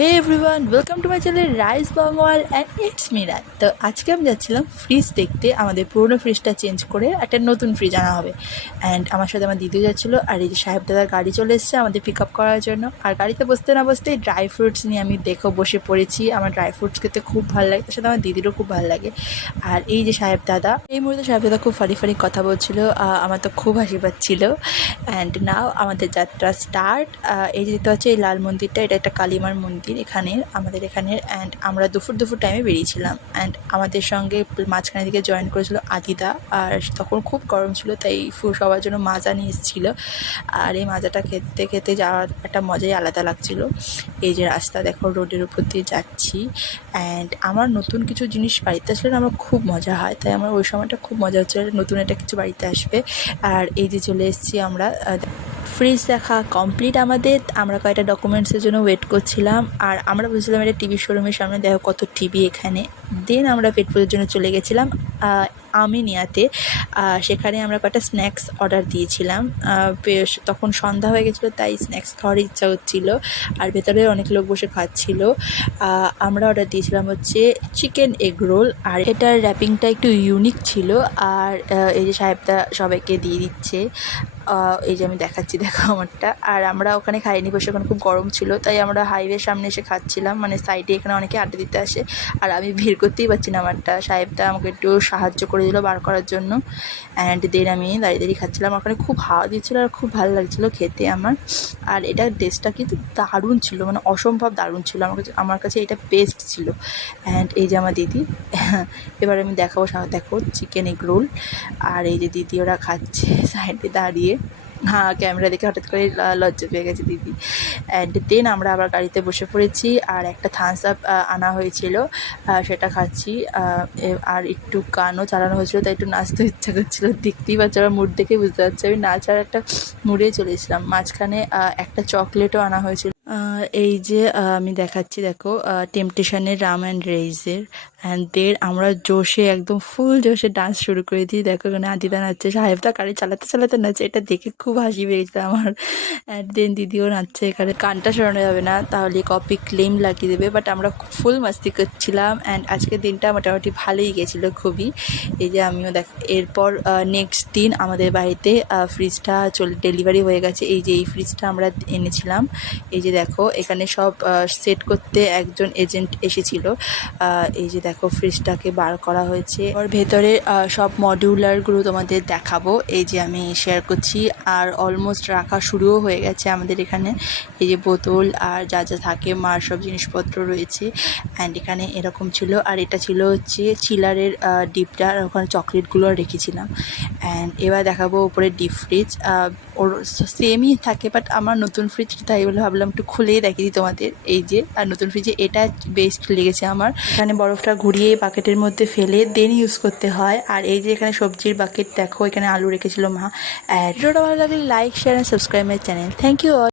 Hey everyone, welcome to my channel Rai's বাংওয়াল and it's me Rai. তো আজকে আমি যাচ্ছিলাম ফ্রিজ দেখতে। আমাদের পুরোনো ফ্রিজটা চেঞ্জ করে একটা নতুন ফ্রিজ আনা হবে। অ্যান্ড আমার সাথে আমার দিদিও যাচ্ছিলো। আর এই যে সাহেব দাদার গাড়ি চলে এসেছে আমাদের পিক আপ করার জন্য। আর গাড়িতে বসতে না বসতেই ড্রাই ফ্রুটস নিয়ে আমি বসে পড়েছি। আমার ড্রাই ফ্রুটস খেতে খুব ভালো লাগে, তার সাথে আমার দিদিরও খুব ভালো লাগে। আর এই যে সাহেব দাদা, এই মুহূর্তে সাহেব দাদা খুব ফানি ফানি কথা বলছিল, আমার তো খুব হাসি পাচ্ছিল। অ্যান্ড নাও আমাদের যাত্রা স্টার্ট। এই যে দেখতে পাচ্ছি এই লাল মন্দিরটা, এটা একটা কালীমার মন্দির আমাদের এখানে। অ্যান্ড আমরা দুপুর টাইমে বেরিয়েছিলাম। অ্যান্ড আমাদের সঙ্গে মাঝখানের দিকে জয়েন করেছিল আদিদা। আর তখন খুব গরম ছিল, তাই সবার জন্য মাজা নিয়ে এসেছিলো। আর এই মাজাটা খেতে খেতে যাওয়ার একটা মজাই আলাদা লাগছিল। এই যে রাস্তা দেখো, রোডের উপর দিয়ে যাচ্ছি। অ্যান্ড আমার নতুন কিছু জিনিস বাড়িতে আসলে আমার খুব মজা হয়, তাই আমার ওই সময়টা খুব মজা হচ্ছে, নতুন একটা কিছু বাড়িতে আসবে। আর এই যে চলে এসেছি আমরা। ফ্রিজ দেখা কমপ্লিট আমাদের। আমরা কয়েকটা ডকুমেন্টসের জন্য ওয়েট করছিলাম। আর আমরা বুঝছিলাম এটা টিভি শোরুমের সামনে, দেখো কত টিভি এখানে। দেন আমরা পেট পুজোর জন্য চলে গেছিলাম আমিনিয়াতে। সেখানে আমরা কয়েকটা স্ন্যাক্স অর্ডার দিয়েছিলাম। বেশ তখন সন্ধ্যা হয়ে গেছিলো, তাই স্ন্যাক্স খাওয়ার ইচ্ছা হচ্ছিলো। আর ভেতরে অনেক লোক বসে খাচ্ছিল। আমরা অর্ডার দিয়েছিলাম হচ্ছে চিকেন এগ রোল। আর এটার র্যাপিংটা একটু ইউনিক ছিল। আর এই যে সাহেবদা সবাইকে দিয়ে দিচ্ছে। এই যে আমি দেখাচ্ছি, দেখো আমারটা। আর আমরা ওখানে খাইনি, বসে ওখানে খুব গরম ছিল, তাই আমরা হাইওয়ের সামনে এসে খাচ্ছিলাম। মানে সাইডে এখানে অনেকে আড্ডা দিতে আসে। আর আমি ভিড় করতেই পারছি না আমারটা। সাহেবদা আমাকে একটু সাহায্য করে দিল বার করার জন্য। অ্যান্ড দেন আমি দাঁড়িয়ে খাচ্ছিলাম। ওখানে খুব হাওয়া দিচ্ছিলো আর খুব ভালো লাগছিলো খেতে আমার। আর এটার টেস্টটা কিন্তু দারুণ ছিল, মানে অসম্ভব দারুণ ছিল। আমার কাছে এটা বেস্ট ছিল। অ্যান্ড এই যে আমার দিদি, এবার আমি দেখাবো, দেখো চিকেন এগ রোল। আর এই যে দিদি ওরা খাচ্ছে সাইডে দাঁড়িয়ে। ক্যামেরা দেখে হঠাৎ করে লজ্জা পেয়ে গেছে দিদি। অ্যান্ড দেন আমরা আবার গাড়িতে বসে পড়েছি। আর একটা থামস আপ আনা হয়েছিল, সেটা খাচ্ছি। আর একটু গানও চালানো হয়েছিলো, তাই একটু নাচতে ইচ্ছা করছিলো। দেখতেই পাচ্ছি, আমার মুড দেখে বুঝতে পারছি আমি নাচার একটা মুডে চলেছিলাম। মাঝখানে একটা চকলেটও আনা হয়েছিল। এই যে আমি দেখাচ্ছি, দেখো টেম্পটেশনের রাম অ্যান্ড রেইজের। অ্যান্ড দের আমরা জোশে একদম ফুল জোশে ডান্স শুরু করে দিই। দেখো এখানে আদিদা নাচছে, সাহেবদা গাড়ি চালাতে নাচছে। এটা দেখে খুব হাসি পেয়েছিল আমার। অ্যান্ড দেন দিদিও নাচছে। এখানে গানটা শোনানো যাবে না, তাহলে কপি ক্লেম লাগিয়ে দেবে। বাট আমরা ফুল মাস্তি করছিলাম। অ্যান্ড আজকের দিনটা মোটামুটি ভালোই গেছিলো খুবই। এই যে আমিও এরপর নেক্সট দিন আমাদের বাড়িতে ফ্রিজটা ডেলিভারি হয়ে গেছে। এই যে এই ফ্রিজটা আমরা এনেছিলাম। এই যে দেখো এখানে সব সেট করতে একজন এজেন্ট এসেছিল। এই যে দেখো ফ্রিজটাকে বার করা হয়েছে। আর ভেতরে সব মডিউলারগুলো তোমাদের দেখাবো। এই যে আমি শেয়ার করছি। আর অলমোস্ট রাখা শুরুও হয়ে গেছে আমাদের এখানে। এই যে বোতল আর যা যা থাকে মার সব জিনিসপত্র রয়েছে। অ্যান্ড এখানে এরকম ছিল। আর এটা ছিল হচ্ছে চিলারের ডিপটা, আর ওখানে চকলেটগুলো রেখেছিলাম। অ্যান্ড এবার দেখাবো উপরে ডিপ ফ্রিজ। ওর সেমই থাকে, বাট আমার নতুন ফ্রিজ, তাই বলে ভাবলাম একটু খুলেই দেখিয়ে দিই তোমাদের। এই যে আর নতুন ফ্রিজে এটা বেস্ট লেগেছে আমার। এখানে বরফটা ঘুরিয়ে বাকেটের মধ্যে ফেলে দেন ইউজ করতে হয়। আর এই যে এখানে সবজির বাকেট, দেখো এখানে আলু রেখেছিল মা। ভিডিওটা ভালো লাগলে like, share and subscribe my channel. Thank you all.